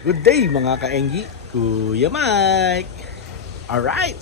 Good day mga kaenggi, Kuya Mike. Alright.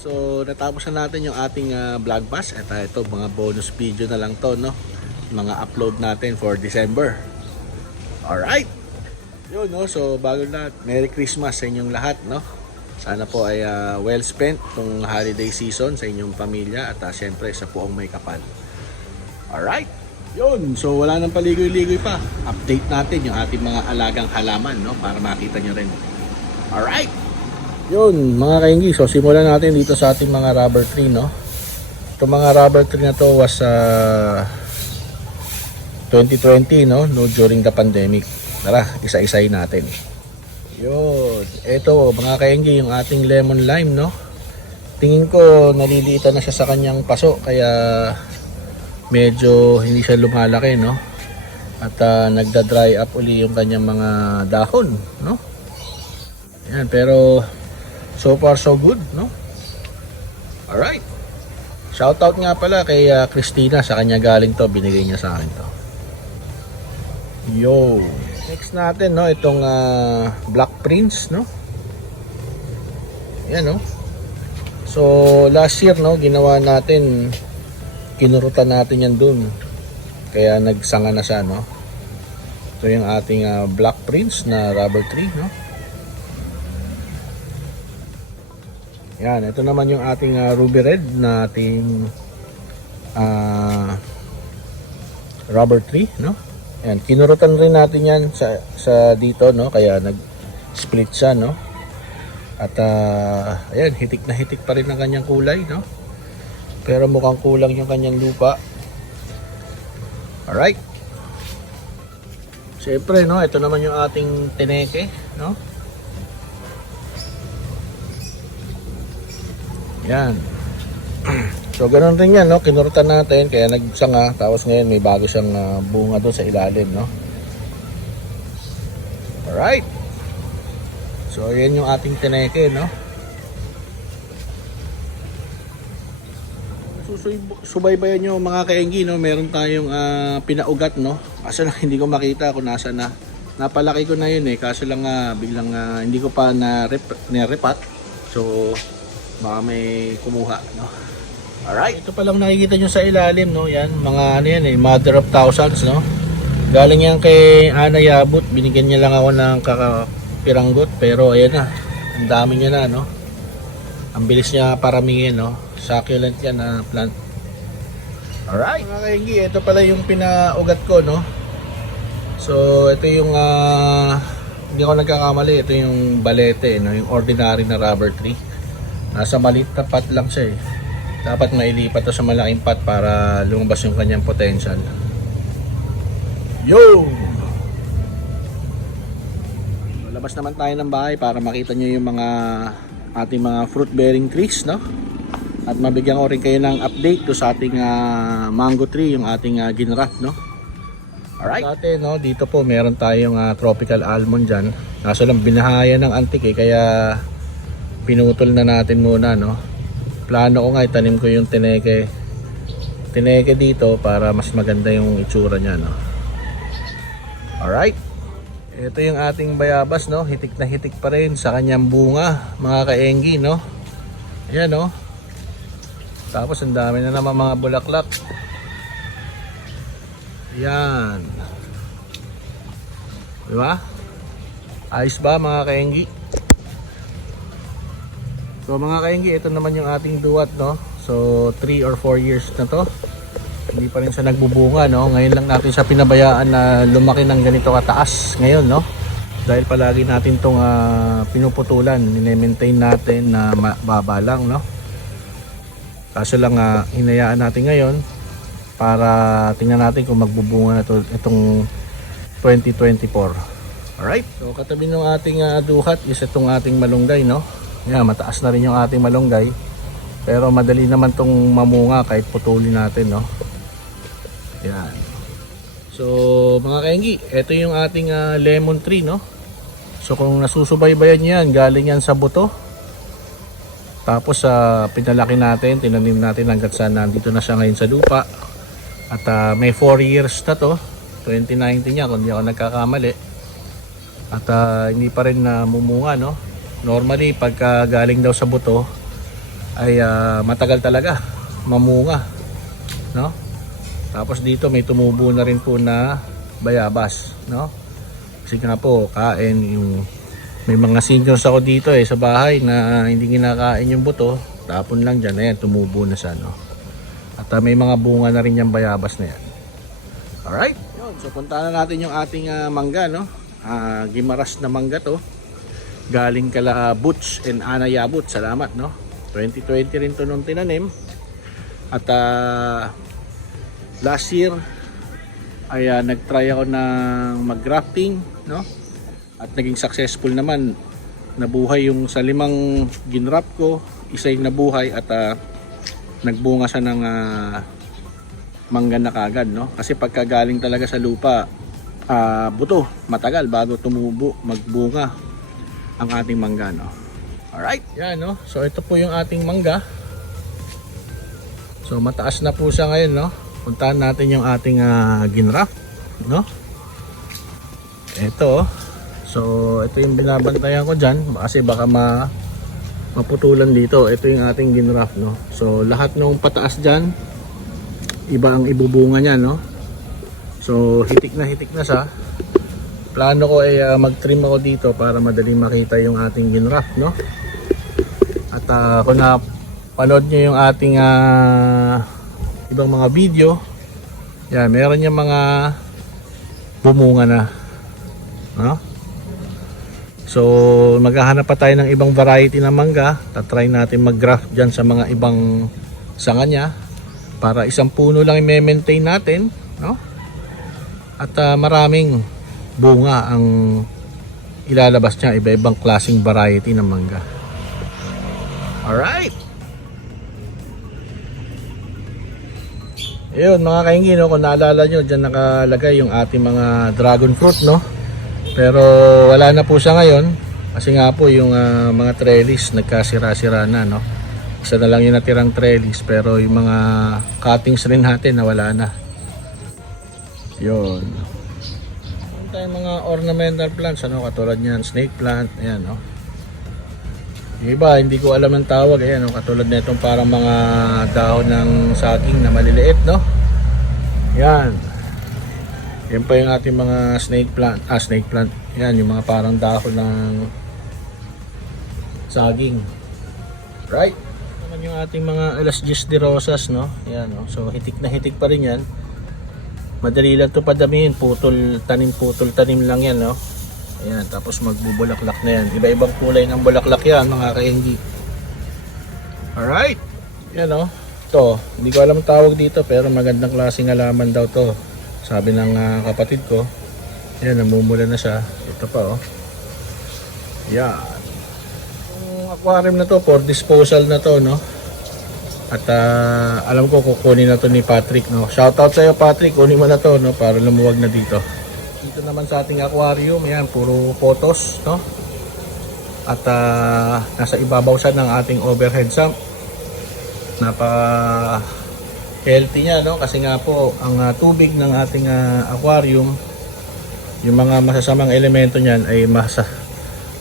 So natapos na natin yung ating vlog bash. Ito mga bonus video na lang to, no? Mga upload natin for December. Alright. Yun, no? So bago lahat, Merry Christmas sa inyong lahat, no? Sana po ay well spent itong holiday season sa inyong pamilya at syempre sa puong may kapal. Alright. Yun, so wala nang paligoy-ligoy pa. Update natin yung ating mga alagang halaman, no? Para makita nyo rin. Alright. Yun, mga kainggi, so simulan natin dito sa ating mga rubber tree, no? Itong mga rubber tree na to was 2020, no? During the pandemic. Tara, isa-isahin natin. Yun, ito mga kainggi, yung ating lemon lime, no? Tingin ko nalilitan na siya sa kanyang paso, kaya medyo hindi siya lumalaki, no? At nagda-dry up uli yung kanyang mga dahon, no? Yan, pero so far so good, no? Alright. Shoutout nga pala kay Christina, sa kanya galing to, binigay niya sa akin to. Yo. Next natin, no, itong Black Prince, no? Yan, no? So last year, no, ginawa natin, kinurutan natin yan dun. Kaya nagsanga na siya, no? Ito yung ating Black Prince na rubber tree, no? Yan, ito naman yung ating ruby red na ating rubber tree, no? Yan, kinurutan rin natin yan sa dito, no? Kaya nag-split siya, no? At ayan, hitik na hitik pa rin ang kanyang kulay, no? Pero mukhang kulang yung kanyang lupa. Alright. Siyempre, no? Ito naman yung ating tineke, no? Yan. So ganoon rin yan, no? Kinurutan natin kaya nagsanga, tapos ngayon may bago siyang bunga doon sa ilalim, no? Alright. So yan yung ating tineke, no? Subaybayan nyo mga kaenggi, no? Meron tayong pinaugat, no? Kaso lang hindi ko makita kung nasa na. Napalaki ko na yun, eh. Kaso lang biglang hindi ko pa na-repat. So baka may kumuha, no? Alright, ito palang nakikita nyo sa ilalim, no? Yan, mga ano yan, eh, mother of thousands, no? Galing yan kay Ana Yabut. Binigyan niya lang ako ng kakapiranggot, pero ayan na, ang dami niya na, no? Ang bilis niya paramingin, no? Succulent yan na plant. Alright, mga kainggi, ito pala yung pinaugat ko, no? So ito yung hindi ako nagkakamali, ito yung balete, no? Yung ordinary na rubber tree. Nasa maliit na pot lang siya, eh. Dapat mailipat to sa malaking pot para lumabas yung kanyang potential. Yo! Labas naman tayo ng bahay para makita nyo yung mga ating mga fruit bearing trees, no? At mabigyan ko rin kayo ng update to sa ating mango tree, yung ating ginraft, no? Alright. Dati, no, dito po meron tayong tropical almond dyan. Kaso lang binahaya ng antik, eh, kaya pinutol na natin muna, no? Plano ko nga itanim ko yung tineke dito para mas maganda yung itsura niya, no? Alright. Ito yung ating bayabas, no? Hitik na hitik pa rin sa kanyang bunga, mga kaenggi, no? Ayan, no? Tapos ang dami na naman mga bulaklak. Ayan. Diba? Ayos ba, mga kaenggi? So mga kainggi, ito naman yung ating duwat, no? So 3 or 4 years na to. Hindi pa rin siya nagbubunga, no? Ngayon lang natin siya pinabayaan na lumaki ng ganito kataas ngayon, no? Dahil palagi natin tong pinuputulan, nine-maintain natin na baba lang, no? Kaso lang hinayaan natin ngayon para tingnan natin kung magbubunga na to itong 2024. Alright? So katabi ng ating duhat is itong ating malunggay, no? Yan, mataas na rin yung ating malunggay. Pero madali naman tong mamunga kahit putulin natin, no? Yan. So mga kainggi, ito yung ating lemon tree, no? So kung nasusubaybayan nyo yan, galing yan sa buto. Tapos pinalaki natin, tinanim natin hanggat sa nandito na siya ngayon sa lupa. At may 4 years na to, 2019 yan kung di ako nagkakamali. At hindi pa rin mumunga, no? Normally pagka galing daw sa buto ay matagal talaga mamunga, no? Tapos dito may tumubo na rin po na bayabas, no? Kasi nga po kain yung, may mga seniors ako dito sa bahay na hindi kinakain yung buto, tapon lang dyan, ayan, tumubo na siya, no? At may mga bunga na rin yung bayabas na yan. Alright, yun, so punta na natin yung ating mangga, no? Gimaras na mangga to, galing kala Butch and Ana Yabut. Salamat, no? 2020 rin to nung tinanim. At last year ay nagtry ako ng mag-grafting, no? At naging successful naman. Nabuhay yung sa 5 ginrap ko, isa yung nabuhay at nagbunga siya ng mangga na kagad, no? Kasi pagka galing talaga sa lupa, buto, matagal bago tumubo, magbunga ang ating mangga, no? Alright, yan, no? So ito po yung ating mangga. So mataas na po siya ngayon, no? Puntahan natin yung ating ginraft, no? Ito, so ito yung binabantayan ko dyan kasi baka maputulan dito. Ito yung ating ginraft, no? So lahat ng pataas dyan, iba ang ibubunga niya, no? So hitik na siya. Plano ko ay mag-trim ako dito para madaling makita yung ating ginraft, no? At kung napanood nyo yung ating ibang mga video, yan, meron yung mga bumunga na, no? So maghahanap pa tayo ng ibang variety ng mangga. Tatry natin mag-graft dyan sa mga ibang sanga nya para isang puno lang i-maintain natin, no? At maraming bunga ang ilalabas niya, iba-ibang klaseng variety ng mangga. Alright, yun mga kaingi, no? Kung naalala nyo, dyan nakalagay yung ating mga dragon fruit, no? Pero wala na po siya ngayon kasi nga po yung mga trellis nagkasira-sira na, no? Isa na lang yung natirang trellis, pero yung mga cuttings rin natin nawala na. Yun, meron tayong mga ornamental plants, ano, katulad nyan, snake plant, ayan, no? Yung iba, hindi ko alam ang tawag, ayan, no? Katulad na itong parang mga dahon ng saging na maliliit, no? Yan. Yan pa yung ating mga snake plant. Yan, yung mga parang dahon ng saging. Right? Naman yung ating mga Elasgis de Rosas, no? Yan, no? So, hitik na hitik pa rin yan. Madali lang ito padamihin. Putol tanim lang yan, no? Ayan, tapos magbubulaklak na yan. Iba-ibang kulay ng bulaklak yan, mga kainggi. Alright. Yan, no? Ito, hindi ko alam ang tawag dito, pero magandang klaseng halaman daw to. Sabi ng kapatid ko. Yan, namumula na siya. Ito pa, oh. Yan. Yung aquarium na to, for disposal na to, no? At alam ko kukunin na to ni Patrick, no? Shoutout sa iyo, Patrick. Kunin mo na to, no? Para lumuwag na dito. Dito naman sa ating aquarium, yan, puro photos, no? At nasa ibabaw siya ng ating overhead sump. Healthy niya, no? Kasi nga po ang tubig ng ating aquarium, yung mga masasamang elemento niyan ay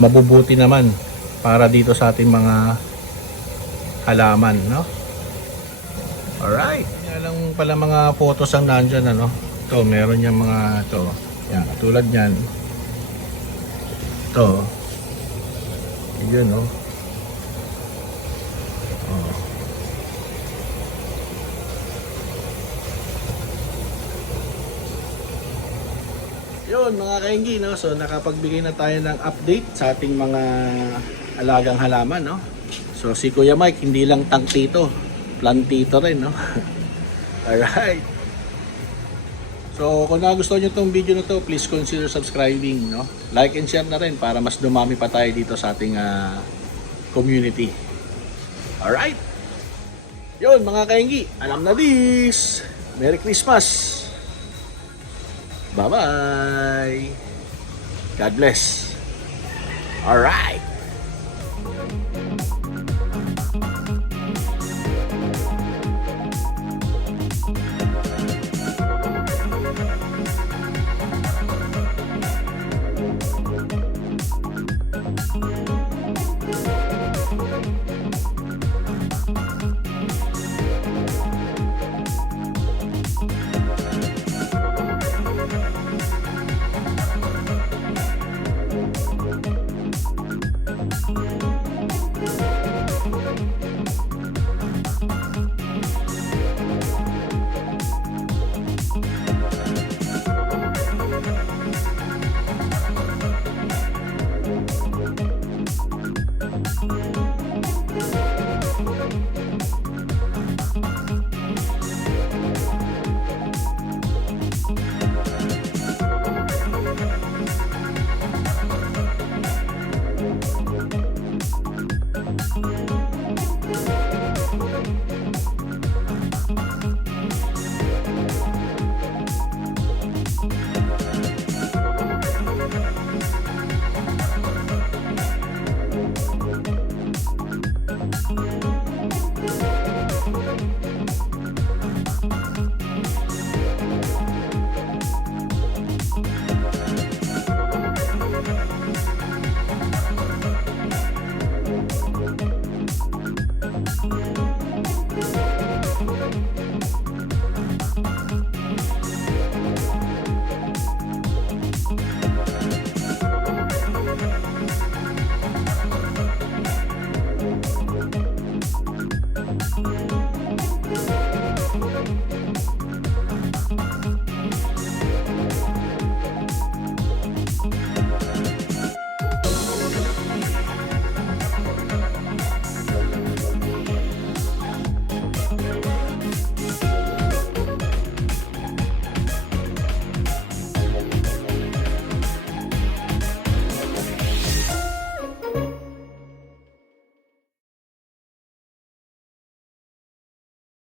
mabubuti naman para dito sa ating mga halaman, no? Alright, yan lang pala mga photos ang nandyan, ano? Ito, meron yung mga ito, yan, katulad yan, ito, yun, no? Oh. Yun mga kainggi, no? So nakapagbigay na tayo ng update sa ating mga alagang halaman, no? So si Kuya Mike hindi lang tangtito, plantito rin, no? Alright. So kung nagustuhan nyo itong video na to, please consider subscribing, no? Like and share na rin para mas dumami pa tayo dito sa ating community. Alright. Yun mga kainggi, alam na this. Merry Christmas. Bye-bye. God bless. Alright!